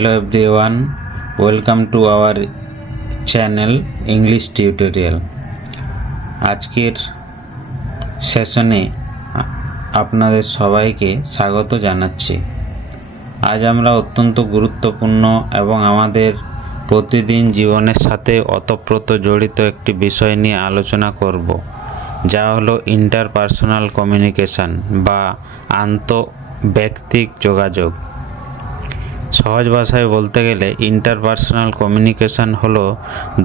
Hello everyone, welcome to our channel English Tutorial। আজকের সেশনে আপনাদের সবাইকে স্বাগত জানাচ্ছি। আজ আমরা অত্যন্ত গুরুত্বপূর্ণ এবং আমাদের প্রতিদিন জীবনের সাথে ওতপ্রোত জড়িত একটি বিষয় নিয়ে আলোচনা করব, যা হলো ইন্টারপার্সোনাল কমিউনিকেশন বা আন্তঃব্যক্তিক যোগাযোগ। সহজ ভাষায় বলতে গেলে ইন্টারপার্সোনাল কমিউনিকেশন হলো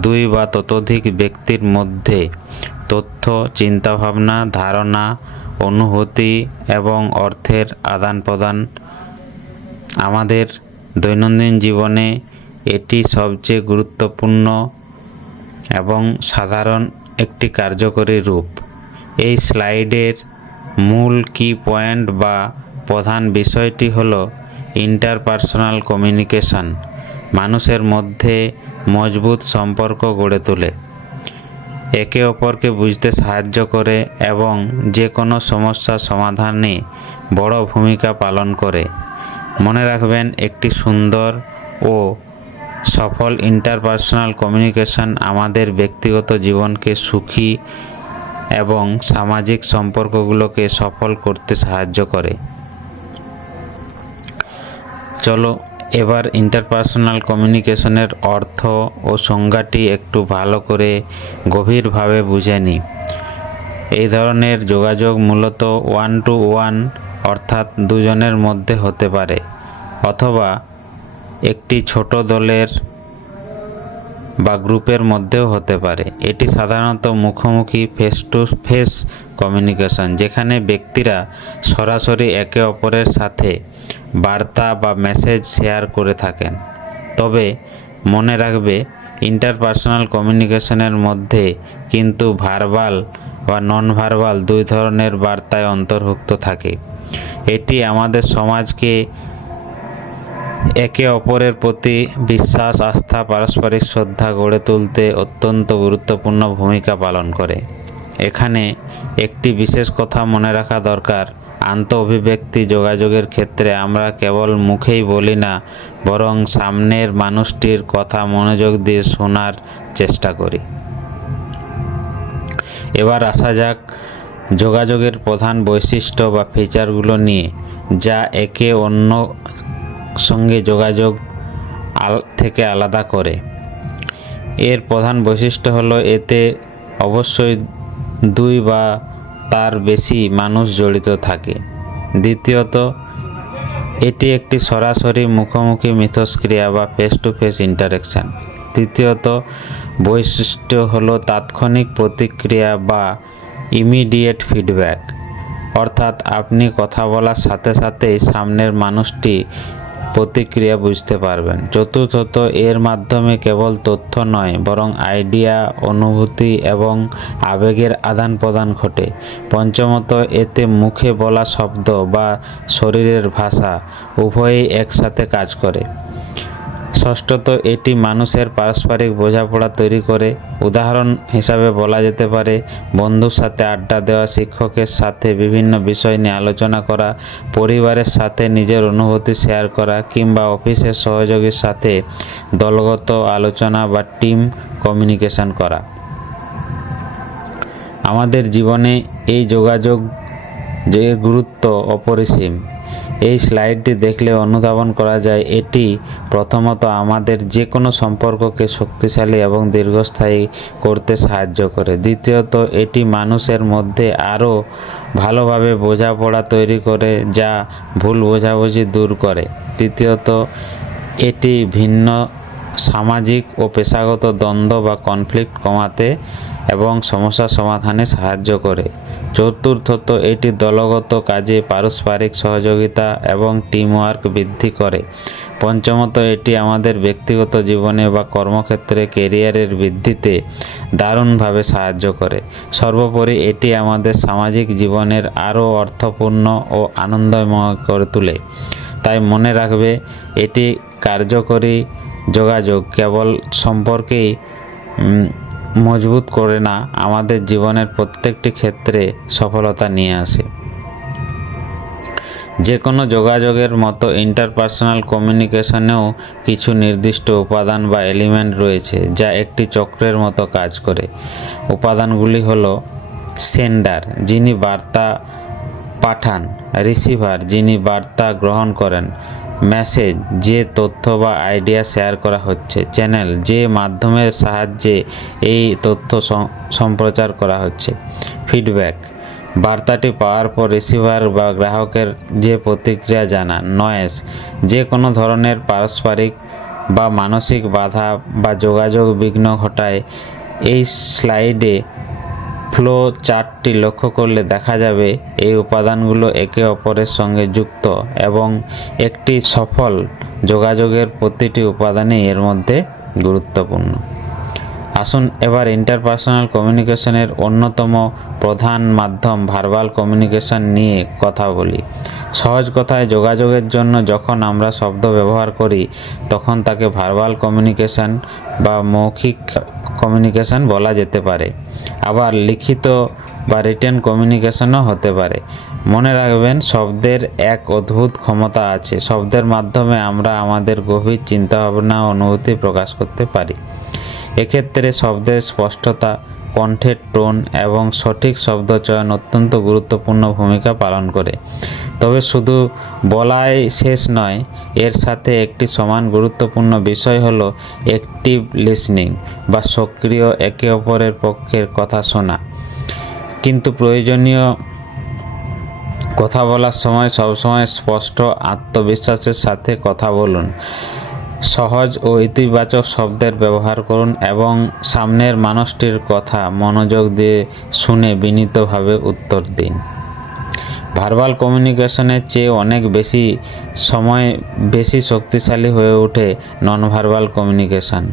দুই বা ততোধিক ব্যক্তির মধ্যে তথ্য, চিন্তাভাবনা, ধারণা, অনুভূতি এবং অর্থের আদান প্রদান। আমাদের দৈনন্দিন জীবনে এটি সবচেয়ে গুরুত্বপূর্ণ এবং সাধারণ একটি কার্যকরী রূপ। এই স্লাইডের মূল কি পয়েন্ট বা প্রধান বিষয়টি হলো ইন্টারপার্সোনাল কমিউনিকেশন মানুষের মধ্যে মজবুত সম্পর্ক গড়ে তোলে, একে অপরকে বুঝতে সাহায্য করে এবং যে কোনো সমস্যা সমাধানে বড় ভূমিকা পালন করে। মনে রাখবেন, একটি সুন্দর ও সফল ইন্টারপার্সোনাল কমিউনিকেশন আমাদের ব্যক্তিগত জীবনকে সুখী এবং সামাজিক সম্পর্কগুলোকে সফল করতে সাহায্য করে। চলো এবার ইন্টারপার্সোনাল কমিউনিকেশনের অর্থ ও সংজ্ঞাটি একটু ভালো করে গভীরভাবে বুঝে নিই। এই ধরনের যোগাযোগ মূলত ওয়ান টু ওয়ান অর্থাৎ দুজনের মধ্যে হতে পারে, অথবা একটি ছোট দলের বা গ্রুপের মধ্যেও হতে পারে। এটি সাধারণত মুখোমুখি ফেস টু ফেস কমিউনিকেশন, যেখানে ব্যক্তিরা সরাসরি একে অপরের সাথে বার্তা বা মেসেজ শেয়ার করে থাকেন। তবে মনে রাখবে, ইন্টারপার্সোনাল কমিউনিকেশনের মধ্যে কিন্তু ভার্বাল বা নন ভার্বাল দুই ধরনের বার্তায় অন্তর্ভুক্ত থাকে। এটি আমাদের সমাজকে একে অপরের প্রতি বিশ্বাস, আস্থা, পারস্পরিক শ্রদ্ধা গড়ে তুলতে অত্যন্ত গুরুত্বপূর্ণ ভূমিকা পালন করে। এখানে একটি বিশেষ কথা মনে রাখা দরকার, আন্তঃঅভিব্যক্তি যোগাযোগের ক্ষেত্রে আমরা কেবল মুখেই বলি না, বরং সামনের মানুষটির কথা মনোযোগ দিয়ে শোনার চেষ্টা করি। এবার আসা যাক যোগাযোগের প্রধান বৈশিষ্ট্য বা ফিচারগুলো নিয়ে, যা একে অন্য সঙ্গে যোগাযোগ থেকে আলাদা করে। এর প্রধান বৈশিষ্ট্য হলো এতে অবশ্যই দুই বা তার বেশি মানুষ জড়িত থাকে। দ্বিতীয়ত, এটি একটি সরাসরি মুখোমুখি মিথস্ক্রিয়া বা ফেস টু ফেস ইন্টারেকশন। তৃতীয়ত বৈশিষ্ট্য হলো তাৎক্ষণিক প্রতিক্রিয়া বা ইমিডিয়েট ফিডব্যাক, অর্থাৎ আপনি কথা বলার সাথে সাথেই সামনের মানুষটি প্রতিক্রিয়া বুঝতে পারবেন। চতুর্থত, এর মাধ্যমে কেবল তথ্য নয়, বরং আইডিয়া, অনুভূতি এবং আবেগের আদান প্রদান ঘটে। পঞ্চমত, এতে মুখে বলা শব্দ বা শরীরের ভাষা উভয়ই একসাথে কাজ করে। ষষ্ঠত, এটি মানুষের পারস্পরিক বোঝাপড়া তৈরি করে। উদাহরণ হিসাবে বলা যেতে পারে বন্ধুর সাথে আড্ডা দেওয়া, শিক্ষকের সাথে বিভিন্ন বিষয় নিয়ে আলোচনা করা, পরিবারের সাথে নিজের অনুভূতি শেয়ার করা, কিংবা অফিসের সহযোগীর সাথে দলগত আলোচনা বা টিম কমিউনিকেশন করা। আমাদের জীবনে এই যোগাযোগ যে গুরুত্ব অপরিসীম। এই স্লাইডটি দেখলে অনুধাবন করা যায়, এটি প্রথমত আমাদের যে কোনো সম্পর্ককে শক্তিশালী এবং দীর্ঘস্থায়ী করতে সাহায্য করে। দ্বিতীয়ত, এটি মানুষের মধ্যে আরও ভালোভাবে বোঝাপড়া তৈরি করে, যা ভুল বোঝাবুঝি দূর করে। তৃতীয়ত, এটি ভিন্ন সামাজিক ও পেশাগত দ্বন্দ্ব বা কনফ্লিক্ট কমাতে এবং সমস্যা সমাধানে সাহায্য করে। চতুর্থত, এটি দলগত কাজে পারস্পরিক সহযোগিতা এবং টিমওয়ার্ক বৃদ্ধি করে। পঞ্চমত, এটি আমাদের ব্যক্তিগত জীবনে বা কর্মক্ষেত্রে ক্যারিয়ারের বৃদ্ধিতে দারুণভাবে সাহায্য করে। সর্বোপরি, এটি আমাদের সামাজিক জীবনের আরও অর্থপূর্ণ ও আনন্দময় করে তোলে। তাই মনে রাখবে, এটি কার্যকরী যোগাযোগ কেবল সম্পর্কেই মজবুত করে না, আমাদের জীবনের প্রত্যেকটি ক্ষেত্রে সফলতা নিয়ে আসে। যে কোনো যোগাযোগের মতো ইন্টারপার্সোনাল কমিউনিকেশনেও কিছু নির্দিষ্ট উপাদান বা এলিমেন্ট রয়েছে যা একটি চক্রের মতো কাজ করে। উপাদানগুলি হলো সেন্ডার, যিনি বার্তা পাঠান; রিসিভার, যিনি বার্তা গ্রহণ করেন; মেসেজ, যে তথ্য বা আইডিয়া শেয়ার করা হচ্ছে; চ্যানেল, যে মাধ্যমের সাহায্যে এই তথ্য সম্প্রচার করা হচ্ছে; ফিডব্যাক, বার্তাটি পাওয়ার পর রিসিভার বা গ্রাহকের যে প্রতিক্রিয়া জানান; নয়েজ, যে কোনো ধরনের পারস্পরিক বা মানসিক বাধা বা যোগাযোগ বিঘ্ন ঘটায়। এই স্লাইডে ফ্লো চার্টটি লক্ষ্য করলে দেখা যাবে এই উপাদানগুলো একে অপরের সঙ্গে যুক্ত এবং একটি সফল যোগাযোগের প্রতিটি উপাদানই এর মধ্যে গুরুত্বপূর্ণ। আসুন এবার ইন্টারপার্সোনাল কমিউনিকেশনের অন্যতম প্রধান মাধ্যম ভার্বাল কমিউনিকেশন নিয়ে কথা বলি। সহজ কথায়, যোগাযোগের জন্য যখন আমরা শব্দ ব্যবহার করি তখন তাকে ভার্বাল কমিউনিকেশন বা মৌখিক কমিউনিকেশন বলা যেতে পারে। আবার লিখিত বা রিটেন কমিউনিকেশনও হতে পারে। মনে রাখবেন, শব্দের এক অদ্ভুত ক্ষমতা আছে। শব্দের মাধ্যমে আমরা আমাদের গভীর চিন্তাভাবনা ও অনুভূতি প্রকাশ করতে পারি। এক্ষেত্রে শব্দের স্পষ্টতা, কণ্ঠের টোন এবং সঠিক শব্দচয়ন অত্যন্ত গুরুত্বপূর্ণ ভূমিকা পালন করে। তবে শুধু বলাই শেষ নয়, এর সাথে একটি সমান গুরুত্বপূর্ণ বিষয় হলো অ্যাক্টিভ লিসনিং বা সক্রিয় একে অপরের পক্ষের কথা শোনা। কিন্তু প্রয়োজনীয় কথা বলার সময় সবসময় স্পষ্ট আত্মবিশ্বাসের সাথে কথা বলুন। সহজ ও ইতিবাচক শব্দের ব্যবহার করুন এবং সামনের মানুষটির কথা মনোযোগ দিয়ে শুনে বিনীতভাবে উত্তর দিন। ভার্বাল কমিউনিকেশনের চেয়ে অনেক সময় বেশি শক্তিশালী হয়ে ওঠে নন ভার্বাল কমিউনিকেশন।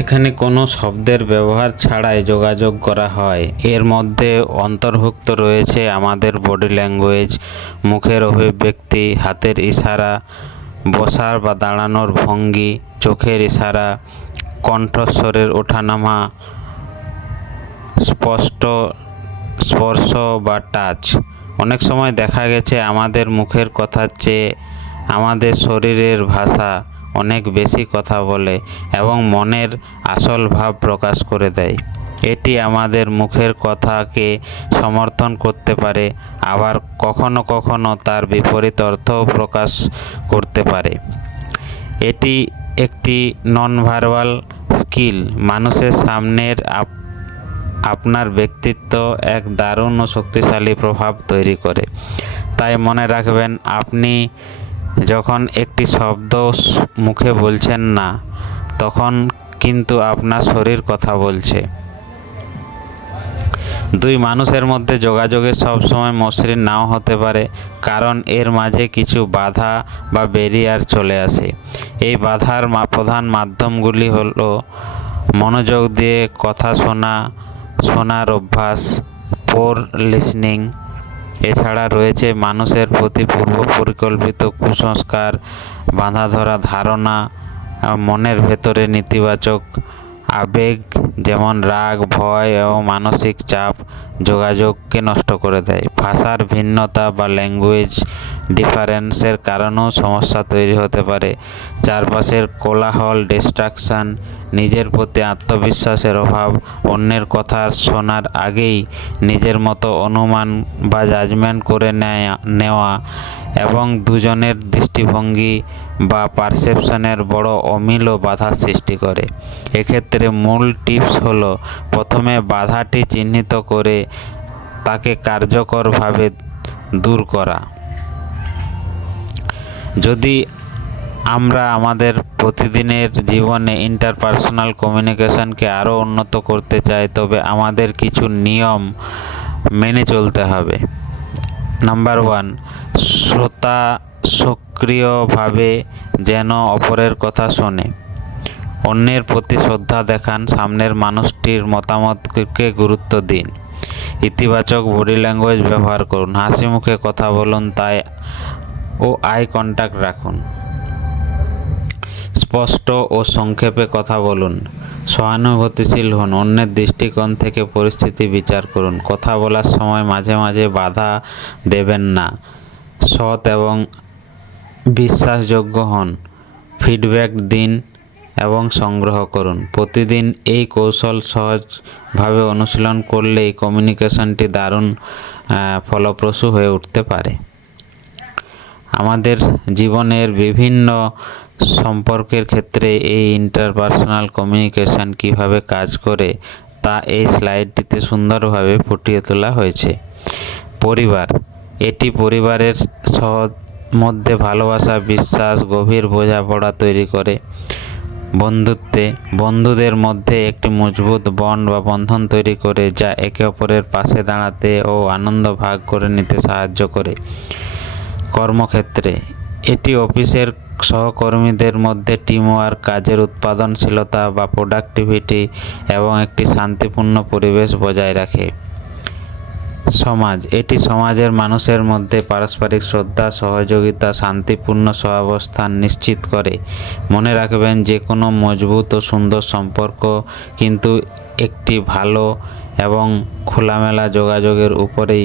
এখানে কোনো শব্দের ব্যবহার ছাড়াই যোগাযোগ করা হয়। এর মধ্যে অন্তর্ভুক্ত রয়েছে আমাদের বডি ল্যাঙ্গুয়েজ, মুখের অভিব্যক্তি, হাতের ইশারা, বসার বা দাঁড়ানোর ভঙ্গি, চোখের ইশারা, কণ্ঠস্বরের ওঠানামা, স্পর্শ বা টাচ। অনেক সময় দেখা গেছে আমাদের মুখের কথার চেয়ে আমাদের শরীরের ভাষা অনেক বেশি কথা বলে এবং মনের আসল ভাব প্রকাশ করে দেয়। এটি আমাদের মুখের কথাকে সমর্থন করতে পারে, আবার কখনো কখনো তার বিপরীত অর্থও প্রকাশ করতে পারে। এটি একটি নন ভার্বাল স্কিল। মানুষের সামনের আপনার ব্যক্তিত্ব এক দারুণ ও শক্তিশালী প্রভাব তৈরি করে। তাই মনে রাখবেন, আপনি যখন একটি শব্দ মুখে বলছেন না, তখন কিন্তু আপনার শরীর কথা বলছে। দুই মানুষের মধ্যে যোগাযোগের সবসময় মসৃণ নাও হতে পারে, কারণ এর মাঝে কিছু বাধা বা ব্যারিয়ার চলে আসে। এই বাধার প্রধান মাধ্যমগুলি হলো মনোযোগ দিয়ে কথা শোনার অভ্যাস, পোর লিসনিং। এছাড়া রয়েছে মানুষের প্রতি পূর্ব পরিকল্পিত কুসংস্কার, বাঁধা ধরা ধারণা, মনের ভেতরে নেতিবাচক আবেগ যেমন রাগ, ভয় এবং মানসিক চাপ যোগাযোগকে নষ্ট করে দেয়। ভাষার ভিন্নতা বা ল্যাঙ্গুয়েজ ডিফারেন্সের কারণেও সমস্যা তৈরি হতে পারে। চারপাশের কোলাহল, ডিস্ট্রাকশন, নিজের প্রতি আত্মবিশ্বাসের অভাব, অন্যের কথা শোনার আগেই নিজের মতো অনুমান বা জাজমেন্ট করে নেওয়া এবং দুজনের দৃষ্টিভঙ্গি বা পারসেপশনের বড় অমিলও বাধার সৃষ্টি করে। এক্ষেত্রে মূল টিপস হলো প্রথমে বাধাটি চিহ্নিত করে তাকে কার্যকরভাবে দূর করা। যদি আমরা আমাদের প্রতিদিনের জীবনে ইন্টারপার্সোনাল কমিউনিকেশনকে আরও উন্নত করতে চাই, তবে আমাদের কিছু নিয়ম মেনে চলতে হবে। নাম্বার 1, শ্রোতা সক্রিয়ভাবে যেন অপরের কথা শোনে। অন্যের প্রতি শ্রদ্ধা দেখান, সামনের মানুষটির মতামতকে গুরুত্ব দিন। ইতিবাচক বডি ল্যাঙ্গুয়েজ ব্যবহার করুন, হাসি মুখে কথা বলুন ও আই কন্ট্যাক্ট রাখুন। স্পষ্ট ও সংক্ষেপে কথা বলুন। সহানুভূতিশীল হন, অন্যের দৃষ্টিকোণ থেকে পরিস্থিতি বিচার করুন। কথা বলার সময় মাঝে মাঝে বাধা দেবেন না। সৎ এবং বিশ্বাসযোগ্য হন। ফিডব্যাক দিন এবং সংগ্রহ করুন। প্রতিদিন এই কৌশল সহজভাবে অনুশীলন করলেই কমিউনিকেশনটি দারুণ ফলপ্রসূ হয়ে উঠতে পারে। আমাদের জীবনের বিভিন্ন সম্পর্কের ক্ষেত্রে এই ইন্টারপার্সোনাল কমিউনিকেশন কিভাবে কাজ করে তা এই স্লাইডটিতে সুন্দরভাবে ফুটিয়ে তোলা হয়েছে। পরিবার, এটি পরিবারের মধ্যে ভালোবাসা, বিশ্বাস, গভীর বোঝাপড়া তৈরি করে। বন্ধুদের মধ্যে একটি মজবুত বন্ড বা বন্ধন তৈরি করে, যা একে অপরের পাশে দাঁড়াতে ও আনন্দ ভাগ করে নিতে সাহায্য করে। কর্মক্ষেত্রে, এটি অফিসের সহকর্মীদের মধ্যে টিমওয়ার্ক, কাজের উৎপাদনশীলতা বা প্রোডাক্টিভিটি এবং একটি শান্তিপূর্ণ পরিবেশ বজায় রাখে। সমাজ, এটি সমাজের মানুষের মধ্যে পারস্পরিক শ্রদ্ধা, সহযোগিতা, শান্তিপূর্ণ সহাবস্থান নিশ্চিত করে। মনে রাখবেন, যে কোনো মজবুত ও সুন্দর সম্পর্ক কিন্তু একটি ভালো এবং খোলামেলা যোগাযোগের উপরেই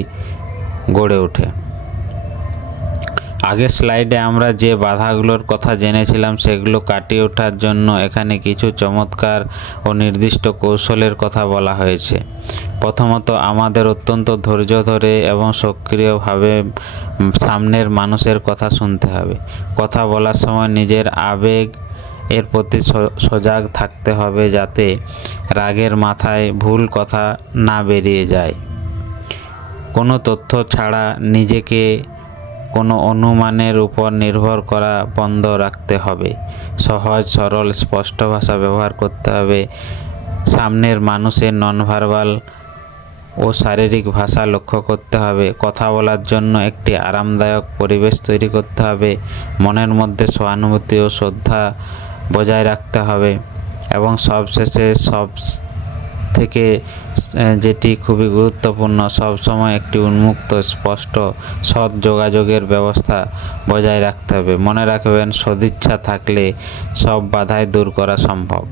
গড়ে ওঠে। আগের স্লাইডে আমরা যে বাধাগুলোর কথা জেনেছিলাম সেগুলো কাটিয়ে ওঠার জন্য এখানে কিছু চমৎকার ও নির্দিষ্ট কৌশলের কথা বলা হয়েছে। প্রথমত, আমাদের অত্যন্ত ধৈর্য ধরে এবং সক্রিয়ভাবে সামনের মানুষের কথা শুনতে হবে। কথা বলার সময় নিজের আবেগ এর প্রতি সজাগ থাকতে হবে, যাতে রাগের মাথায় ভুল কথা না বেরিয়ে যায়। কোনো তথ্য ছাড়া নিজেকে কোনো অনুমানের উপর নির্ভর করা বন্ধ রাখতে হবে। সহজ, সরল, স্পষ্ট ভাষা ব্যবহার করতে হবে। সামনের মানুষের ননভার্বাল ও শারীরিক ভাষা লক্ষ্য করতে হবে। কথা বলার জন্য একটি আরামদায়ক পরিবেশ তৈরি করতে হবে। মনের মধ্যে সহানুভূতি ও শ্রদ্ধা বজায় রাখতে হবে। এবং সবশেষে থেকে যেটি খুবই গুরুত্বপূর্ণ, সবসময় একটি উন্মুক্ত, স্পষ্ট, সৎ যোগাযোগের ব্যবস্থা বজায় রাখতে হবে। মনে রাখবেন, সদিচ্ছা থাকলে সব বাধাই দূর করা সম্ভব।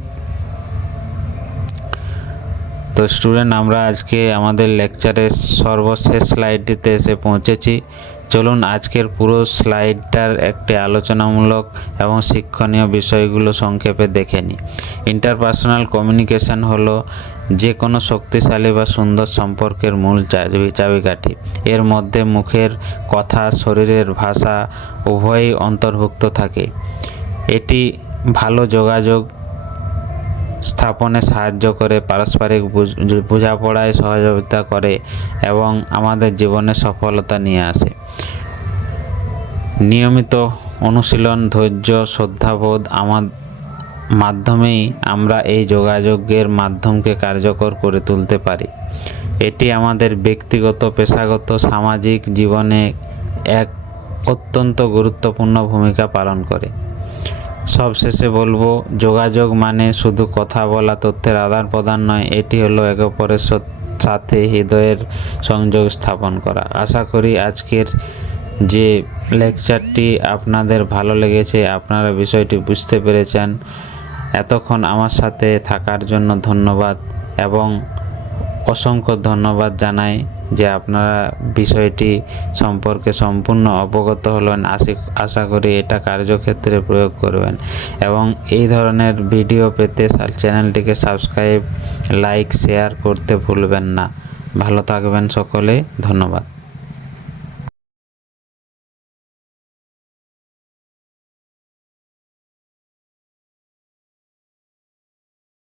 তো স্টুডেন্ট, আমরা আজকে আমাদের লেকচারের সর্বশেষ স্লাইডটিতে এসে পৌঁছেছি। চলুন আজকের পুরো স্লাইডটার একটি আলোচনামূলক এবং শিক্ষণীয় বিষয়গুলো সংক্ষেপে দেখে নিই। ইন্টারপার্সোনাল কমিউনিকেশন হলো যে কোনো শক্তিশালী বা সুন্দর সম্পর্কের মূল চাবিকাঠি। এর মধ্যে মুখের কথা, শরীরের ভাষা উভয়ই অন্তর্ভুক্ত থাকে। এটি ভালো যোগাযোগ স্থাপনে সাহায্য করে, পারস্পরিক বোঝাপড়ায় সহযোগিতা করে এবং আমাদের জীবনে সফলতা নিয়ে আসে। নিয়মিত অনুশীলন, ধৈর্য, শ্রদ্ধাবোধ মাধ্যমেই আমরা এই যোগাযোগের মাধ্যমকে কার্যকর করে তুলতে পারি। এটি আমাদের ব্যক্তিগত, পেশাগত, সামাজিক জীবনে এক অত্যন্ত গুরুত্বপূর্ণ ভূমিকা পালন করে। সবশেষে বলবো, যোগাযোগ মানে শুধু কথা বলা, তথ্যের আদান প্রদান নয়, এটি হলো একে অপরের সাথে হৃদয়ের সংযোগ স্থাপন করা। আশা করি আজকের যে লেকচারটি আপনাদের ভালো লেগেছে, আপনারা বিষয়টি বুঝতে পেরেছেন। এতক্ষণ আমার সাথে থাকার জন্য ধন্যবাদ এবং অসংখ্য ধন্যবাদ জানাই যে আপনারা বিষয়টি সম্পর্কে সম্পূর্ণ অবগত হলেন। আশা করি এটা কার্যক্ষেত্রে প্রয়োগ করবেন এবং এই ধরনের ভিডিও পেতে চ্যানেলটিকে সাবস্ক্রাইব, লাইক, শেয়ার করতে ভুলবেন না। ভালো থাকবেন সকলে, ধন্যবাদ।